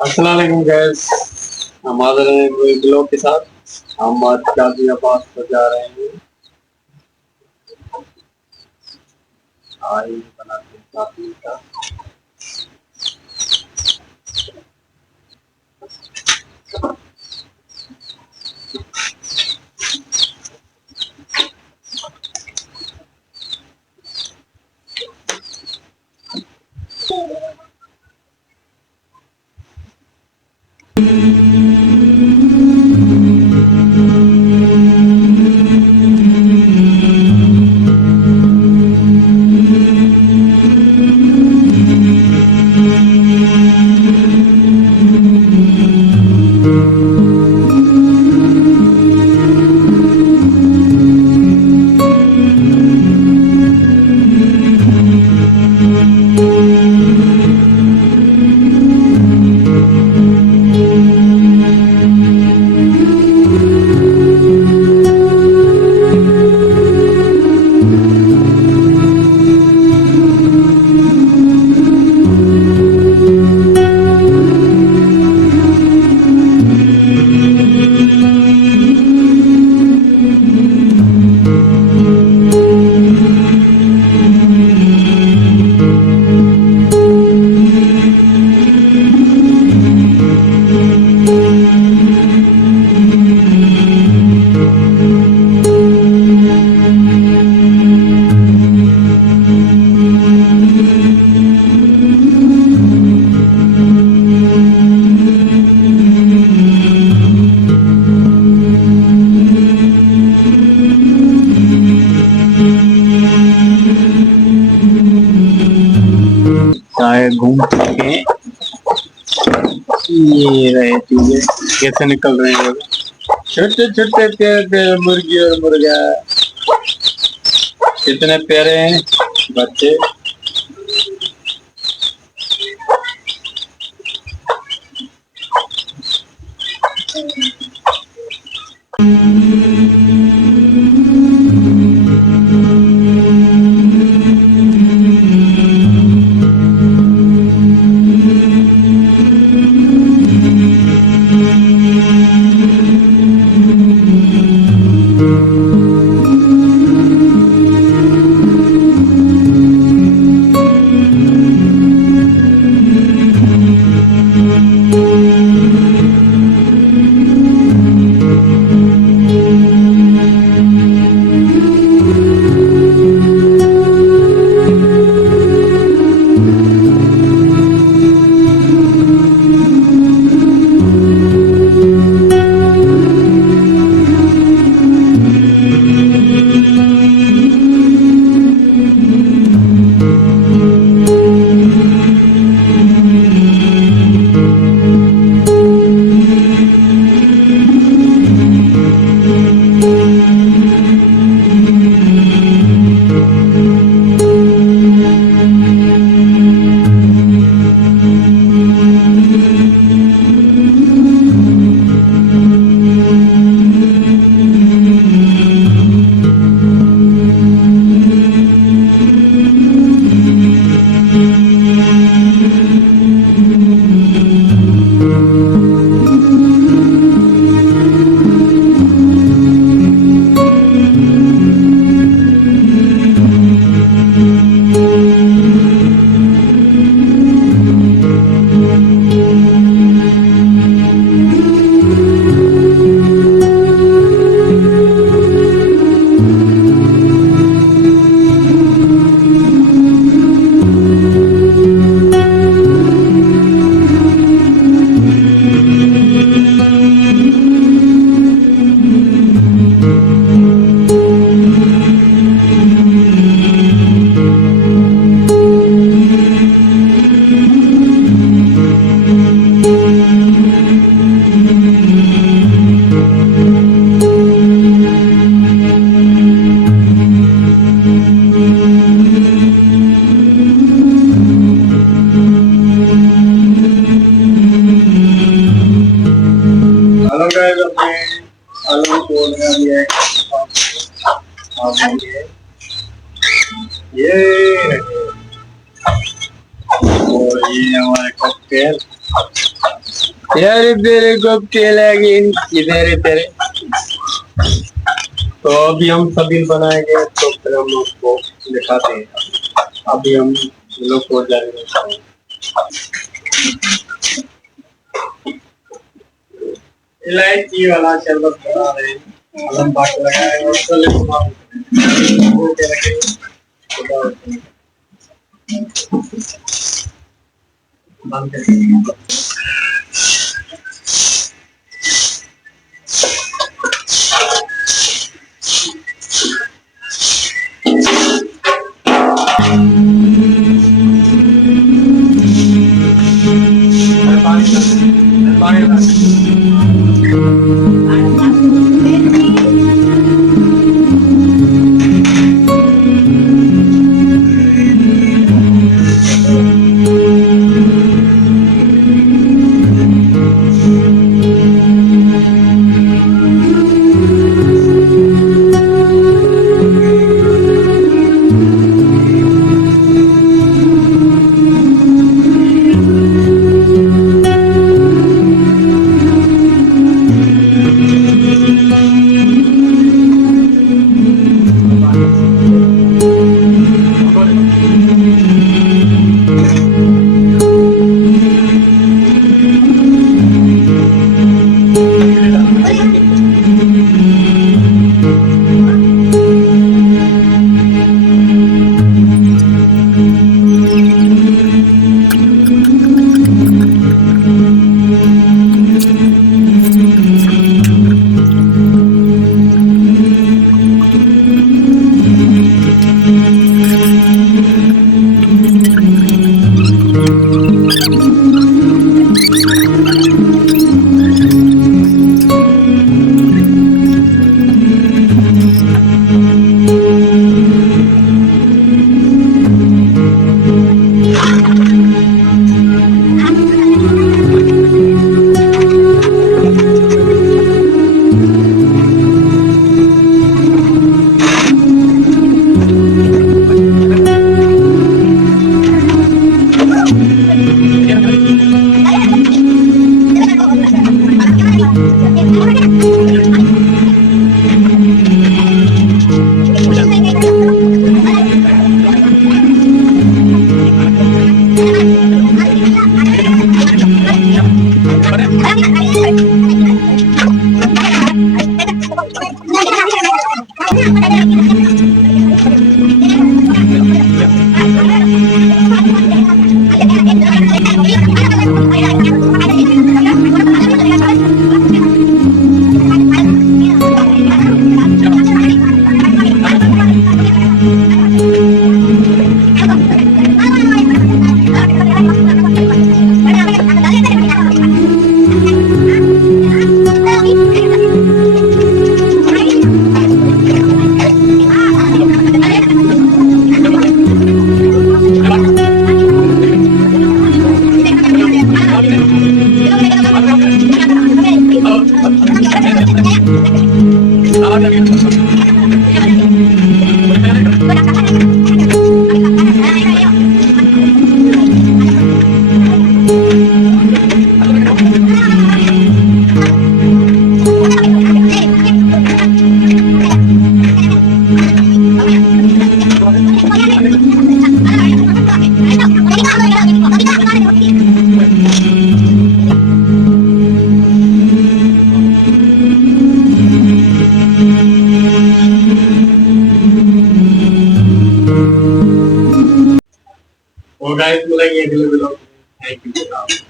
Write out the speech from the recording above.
अस्सलाम वालेकुम गैस। हम आ रहे हैं कोई ब्लॉग के साथ। हम आज शादी के पास पर जा रहे हैं। आज बनाते हैं शादी का। चाय घूम चुके हैं। ये रहे चूजे कैसे निकल रहे हैं। छोटे छोटे प्यारे प्यारे मुर्गी और मुर्गा। कितने प्यारे हैं बच्चे। आलू को लगा दिया है। ये और ये हमारे कॉकटेल। यार तेरे को लगी इधर तेरे। तो अभी हम सभी बनाएंगे तो फिर हम उसको दिखाते हैं। अभी हम लोग को जाएंगे इलायची वाला शरबत बना रहे हैं। अलम बात लगाए और चले बंद कर वो गाइस, मतलब ये अगले ब्लॉग में थैंक यू।